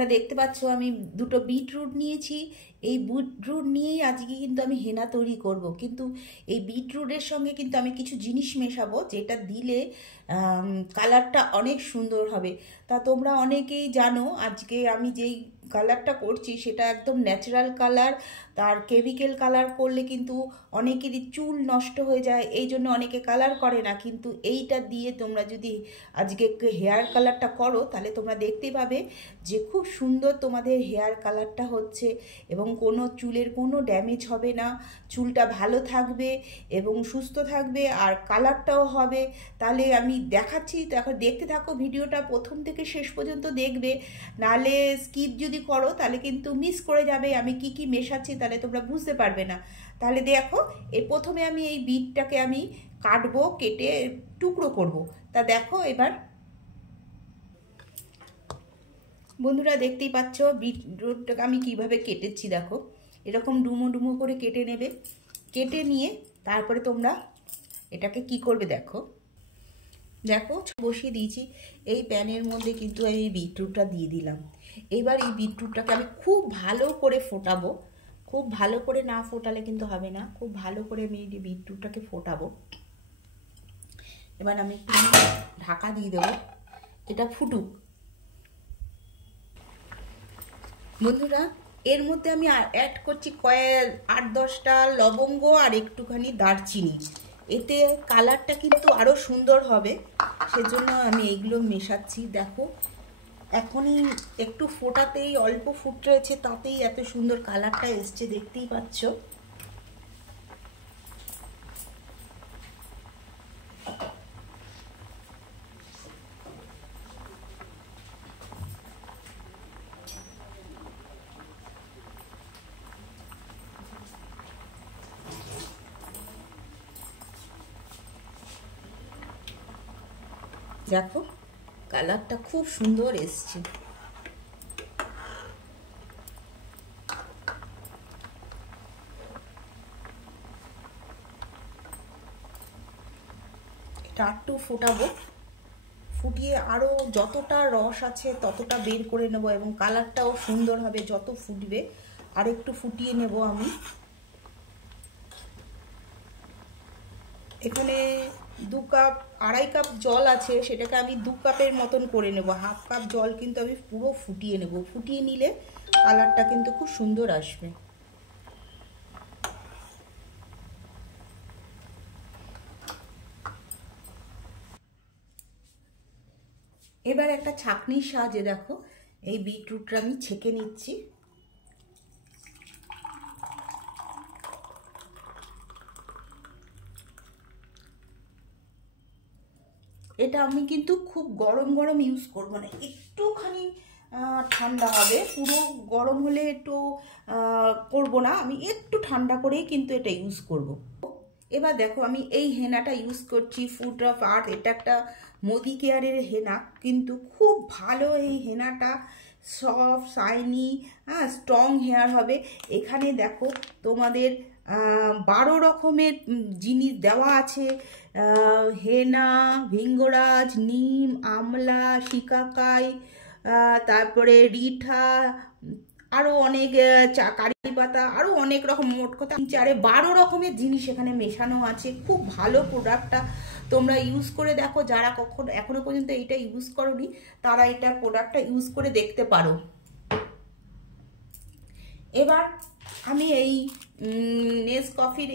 তোমরা দেখতে পাচ্ছ আমি দুটো বিটরুট নিয়েছি। এই বিটরুট নিয়েই আজকে কিন্তু আমি হেনা তৈরি করব, কিন্তু এই বিটরুটের সঙ্গে কিন্তু আমি কিছু জিনিস মেশাবো যেটা দিলে কালারটা অনেক সুন্দর হবে। তা তোমরা অনেকেই জানো আজকে আমি যেই কালারটা করছি সেটা একদম ন্যাচারাল কালার। তার কেমিক্যাল কালার করলে কিন্তু অনেকেরই চুল নষ্ট হয়ে যায়, এই জন্য অনেকে কালার করে না। কিন্তু এইটা দিয়ে তোমরা যদি আজকে হেয়ার কালারটা করো তাহলে তোমরা দেখতে পাবে যে খুব সুন্দর তোমাদের হেয়ার কালারটা হচ্ছে এবং কোনো চুলের কোনো ড্যামেজ হবে না, চুলটা ভালো থাকবে এবং সুস্থ থাকবে আর কালারটাও হবে। তাহলে আমি দেখাচ্ছি, এখন দেখতে থাকো ভিডিওটা প্রথম থেকে শেষ পর্যন্ত দেখবে, নাহলে স্কিপ যদি করো তাহলে কিন্তু মিস করে যাবে আমি কি কি মেশাচ্ছি, তাহলে তোমরা বুঝতে পারবে না। তাহলে দেখো, প্রথমে আমি এই বিটটাকে আমি কাটবো, কেটে টুকরো করব। তা দেখো এবার বন্ধুরা দেখতেই পাচ্ছ বিটরুটটাকে আমি কিভাবে কেটেছি। দেখো এরকম ডুমো ডুমো করে কেটে নেবে, কেটে নিয়ে তারপরে তোমরা এটাকে কি করবে দেখো। দেখো বসিয়ে দিয়েছি, এই প্যানের মধ্যে কিন্তু আমি বিটরুটটা দিয়ে দিলাম। এবার এই বিটরুটটাকে আমি খুব ভালো করে ফোটাবো, খুব ভালো করে না ফোটালে কিন্তু হবে না, খুব ভালো করে আমি এই বিটরুটটাকে ফোটাবো। এবার আমি একটু ঢাকা দিয়ে দেবো, এটা ফুটুক। বন্ধুরা এর মধ্যে আমি অ্যাড করছি কয়েক 8-10টা লবঙ্গ আর একটুখানি দারচিনি, এতে কালারটা কিন্তু আরও সুন্দর হবে, সেজন্য আমি এইগুলো মেশাচ্ছি। দেখো এখনই একটু ফোটাতেই, অল্প ফুট রয়েছে তাতেই এত সুন্দর কালারটা এসছে, দেখতেই পাচ্ছ। দেখো কালারটা খুব সুন্দর এসছে। এটা একটু ফোটাবো, ফুটিয়ে আরও যতটা রস আছে ততটা বের করে নেব এবং কালারটাও সুন্দর হবে যত ফুটবে। আর একটু ফুটিয়ে নেব আমি। এখানে 2 কাপ 2.5 কাপ জল আছে, সেটাকে আমি 2 কাপের মতন করে নেব। হাফ কাপ জল কিন্তু আমি পুরো ফুটিয়ে নেব, ফুটিয়ে নিলে কালারটা কিন্তু খুব সুন্দর আসবে। এবার একটা ছাঁকনির সাহায্যে দেখো এই বিটরুটটা আমি ছেঁকে নিচ্ছি। এটা আমি কিন্তু খুব গরম গরম ইউজ করবো না, একটুখানি ঠান্ডা হবে, পুরো গরম হলে একটু করব না, আমি একটু ঠান্ডা করেই কিন্তু এটা ইউজ করব। এবার দেখো আমি এই হেনাটা ইউজ করছি ফুড অফ আর্থ, এটা একটা মোদি কেয়ারের হেনা, কিন্তু খুব ভালো এই হেনাটা, সফট শাইনি, হ্যাঁ স্ট্রং হেয়ার হবে। এখানে দেখো তোমাদের 12 রকমের জিনিস দেওয়া আছে, হেনা, ভিঙ্গরাজ, নিম, আমলা, শিকাকাই, তারপরে রিঠা, আরও অনেক কারি পাতা, আরও অনেক রকম, মোট কথা 12 রকমের জিনিস এখানে মেশানো আছে। খুব ভালো প্রোডাক্টটা, তোমরা ইউজ করে দেখো, যারা এখনো পর্যন্ত এইটা ইউজ করোনি তারা এটা প্রোডাক্টটা ইউজ করে দেখতে পারো। এবার আমি এই নেসকফির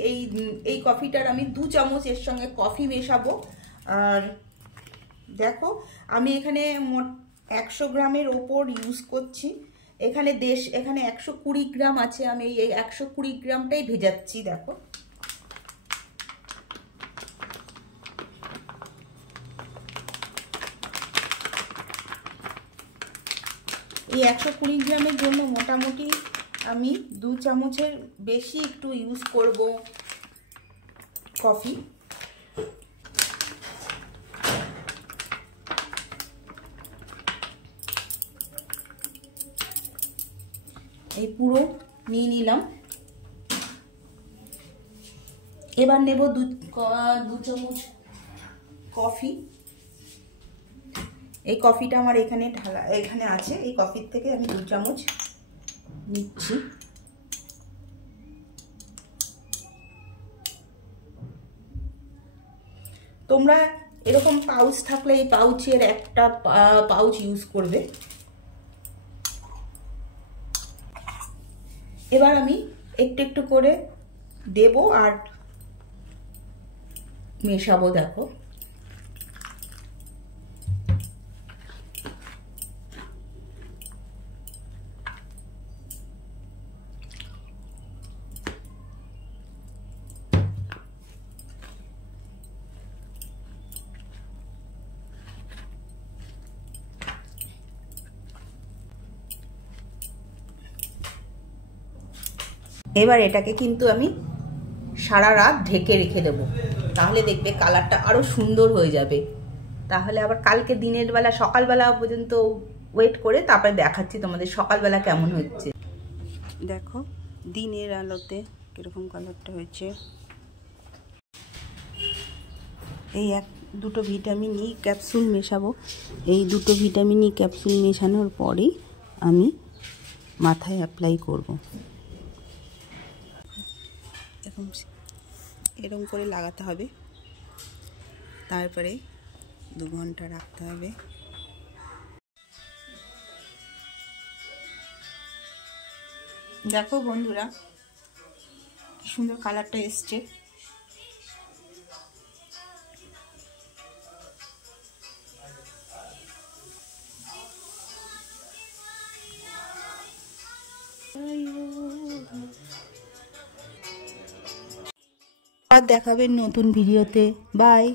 এই কফিটার আমি 2 চামচ এর সঙ্গে কফি মেশাবো। আর দেখো আমি এখানে মোট 100 গ্রামের ওপর ইউজ করছি। এখানে 120 গ্রাম আছে, আমি এই 120 গ্রামটাই ভেজাচ্ছি। দেখো এই 120 গ্রামের জন্য মোটামুটি আমি 2 চামচের বেশি একটু ইউজ করব কফি। এই পুরো নিয়ে নিলাম। এবার নেব 2 চামচ কফি। এই কফিটা আমার এখানে ঢালা, এখানে আছে। এই কফির থেকে আমি 2 চামচ নিচ্ছি। তোমরা এরকম পাউচ থাকলে এই পাউচের একটা পাউচ ইউজ করবে। এবার আমি একটু একটু করে দেব আর মেশাবো। দেখো এবার এটাকে কিন্তু আমি সারা রাত ঢেকে রেখে দেবো, তাহলে দেখবে কালারটা আরো সুন্দর হয়ে যাবে। তাহলে আবার কালকে দিনের বেলা সকালবেলা পর্যন্ত ওয়েট করে তারপরে দেখাচ্ছি তোমাদের সকালবেলা কেমন হচ্ছে। দেখো দিনের আলোতে কিরকম কালারটা হয়েছে। এই দুটো ভিটামিন ই ক্যাপসুল মেশাবো। এই দুটো ভিটামিন ই ক্যাপসুল মেশানোর পরেই আমি মাথায় অ্যাপ্লাই করব। এরকম করে লাগাতে হবে, তারপরে 2 ঘন্টা রাখতে হবে। দেখো বন্ধুরা কি সুন্দর কালারটা এসছে। আর দেখাবেন নতুন ভিডিওতে। বাই।